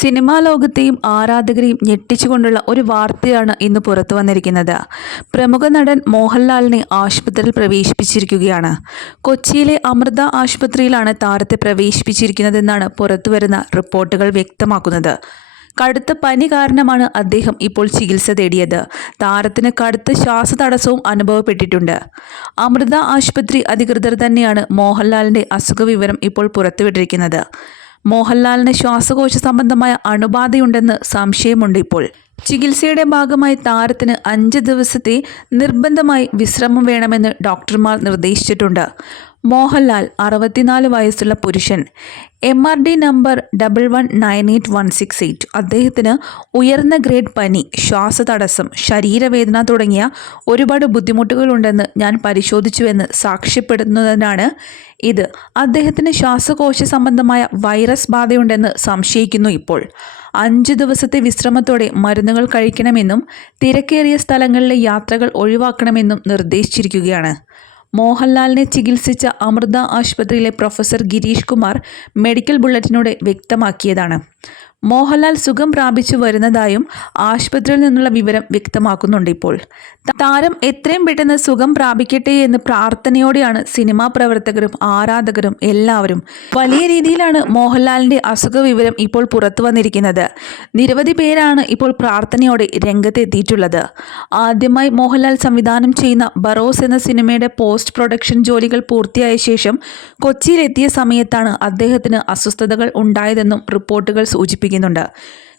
Cinema ലോകത്തെയും ആരാധകരെയും ഞെട്ടിച്ചുകൊണ്ടുള്ള ഒരു വാർത്തയാണ് ഇന്ന് പുറത്തു വന്നിരിക്കുന്നത്. പ്രമുഖ നടൻ മോഹൻലാലിനെ ആശുപത്രിയിൽ പ്രവേശിപ്പിച്ചിരിക്കുകയാണ്. കൊച്ചിയിലെ അമൃത ആശുപത്രിയിലാണ് താരത്തെ പ്രവേശിപ്പിച്ചിരിക്കുന്നതെന്നാണ് പുറത്തുവരുന്ന റിപ്പോർട്ടുകൾ വ്യക്തമാക്കുന്നത്. കടുത്ത പനി കാരണമാണ് അദ്ദേഹം ഇപ്പോൾ ചികിത്സ തേടിയത്. താരത്തിന് കടുത്ത ശ്വാസതടസ്സവും അനുഭവപ്പെട്ടിട്ടുണ്ട്. അമൃത ആശുപത്രി അധികൃതർ തന്നെയാണ് മോഹൻലാലിന്റെ അസുഖവിവരം ഇപ്പോൾ പുറത്തുവിട്ടിരിക്കുന്നത്. മോഹൻലാലിന് ശ്വാസകോശ സംബന്ധമായ അണുബാധയുണ്ടെന്ന് സംശയമുണ്ട് ഇപ്പോൾ. ചികിത്സയുടെ ഭാഗമായി താരത്തിന് അഞ്ച് ദിവസത്തെ നിർബന്ധമായി വിശ്രമം വേണമെന്ന് ഡോക്ടർമാർ നിർദ്ദേശിച്ചിട്ടുണ്ട്. മോഹൻലാൽ അറുപത്തിനാല് വയസ്സുള്ള പുരുഷൻ. M R D number double one nine eight one six eight അദ്ദേഹത്തിന് ഉയർന്ന ഗ്രേഡ് പനി ശ്വാസതടസ്സം ശരീരവേദന തുടങ്ങിയ ഒരുപാട് ബുദ്ധിമുട്ടുകളുണ്ടെന്ന് ഞാൻ പരിശോധിച്ചുവെന്ന് സാക്ഷ്യപ്പെടുന്നതിനാണ് ഇത്. അദ്ദേഹത്തിന് ശ്വാസകോശ സംബന്ധമായ വൈറസ് ബാധയുണ്ടെന്ന് സംശയിക്കുന്നു ഇപ്പോൾ. അഞ്ച് ദിവസത്തെ വിശ്രമത്തോടെ മരുന്നുകൾ കഴിക്കണമെന്നും തിരക്കേറിയ സ്ഥലങ്ങളിലെ യാത്രകൾ ഒഴിവാക്കണമെന്നും നിർദ്ദേശിച്ചിരിക്കുകയാണ്. മോഹൻലാലിനെ ചികിത്സിച്ച അമൃത ആശുപത്രിയിലെ പ്രൊഫസർ ഗിരീഷ് കുമാർ മെഡിക്കൽ ബുള്ളറ്റിനോട് വ്യക്തമാക്കിയതാണ്. മോഹൻലാൽ സുഖം പ്രാപിച്ചു വരുന്നതായും ആശുപത്രിയിൽ നിന്നുള്ള വിവരം വ്യക്തമാക്കുന്നുണ്ട് ഇപ്പോൾ. താരം എത്രയും പെട്ടെന്ന് സുഖം പ്രാപിക്കട്ടെ എന്ന് പ്രാർത്ഥനയോടെയാണ് സിനിമാ പ്രവർത്തകരും ആരാധകരും എല്ലാവരും വലിയ രീതിയിലാണ് മോഹൻലാലിന്റെ അസുഖ വിവരം ഇപ്പോൾ പുറത്തു വന്നിരിക്കുന്നത്. നിരവധി പേരാണ് ഇപ്പോൾ പ്രാർത്ഥനയോടെ രംഗത്തെത്തിയിട്ടുള്ളത്. ആദ്യമായി മോഹൻലാൽ സംവിധാനം ചെയ്യുന്ന ബറോസ് എന്ന സിനിമയുടെ പോസ്റ്റ് പ്രൊഡക്ഷൻ ജോലികൾ പൂർത്തിയായ ശേഷം കൊച്ചിയിലെത്തിയ സമയത്താണ് അദ്ദേഹത്തിന് അസ്വസ്ഥതകൾ ഉണ്ടായതെന്നും റിപ്പോർട്ടുകൾ സൂചിപ്പിക്കുന്നു. സൂചിപ്പിക്കുന്നുണ്ട്.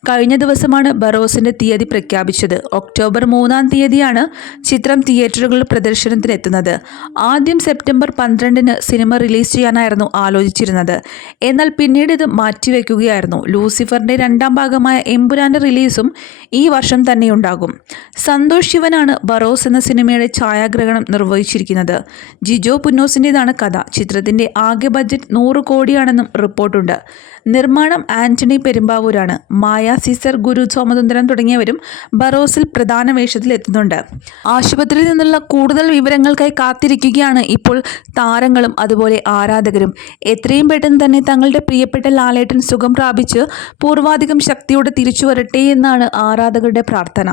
കഴിഞ്ഞ ദിവസമാണ് ബറോസിന്റെ തീയതി പ്രഖ്യാപിച്ചത്. ഒക്ടോബർ മൂന്നാം തീയതിയാണ് ചിത്രം തിയേറ്ററുകളിൽ പ്രദർശനത്തിനെത്തുന്നത്. ആദ്യം സെപ്റ്റംബർ പന്ത്രണ്ടിന് സിനിമ റിലീസ് ചെയ്യാനായിരുന്നു ആലോചിച്ചിരുന്നത്. എന്നാൽ പിന്നീട് ഇത് മാറ്റിവെക്കുകയായിരുന്നു. ലൂസിഫറിന്റെ രണ്ടാം ഭാഗമായ എമ്പുരാന്റെ റിലീസും ഈ വർഷം തന്നെയുണ്ടാകും. സന്തോഷ് ശിവനാണ് ബറോസ് എന്ന സിനിമയുടെ ഛായാഗ്രഹണം നിർവഹിച്ചിരിക്കുന്നത്. ജിജോ പുന്നോസിന്റെതാണ് കഥ. ചിത്രത്തിന്റെ ആകെ ബജറ്റ് നൂറ് കോടിയാണെന്നും റിപ്പോർട്ടുണ്ട്. നിർമ്മാണം ആന്റണി പെരുമ്പാവൂരാണ്. മായ സീസർ ഗുരു സോമസുന്ദരൻ തുടങ്ങിയവരും ബറോസിൽ പ്രധാന വേഷത്തിൽ എത്തുന്നുണ്ട്. ആശുപത്രിയിൽ നിന്നുള്ള കൂടുതൽ വിവരങ്ങൾക്കായി കാത്തിരിക്കുകയാണ് ഇപ്പോൾ താരങ്ങളും അതുപോലെ ആരാധകരും. എത്രയും പെട്ടെന്ന് തന്നെ തങ്ങളുടെ പ്രിയപ്പെട്ട ലാലേട്ടൻ സുഖം പ്രാപിച്ച് പൂർവാധികം ശക്തിയോടെ തിരിച്ചു വരട്ടെ എന്നാണ് ആരാധകരുടെ പ്രാർത്ഥന.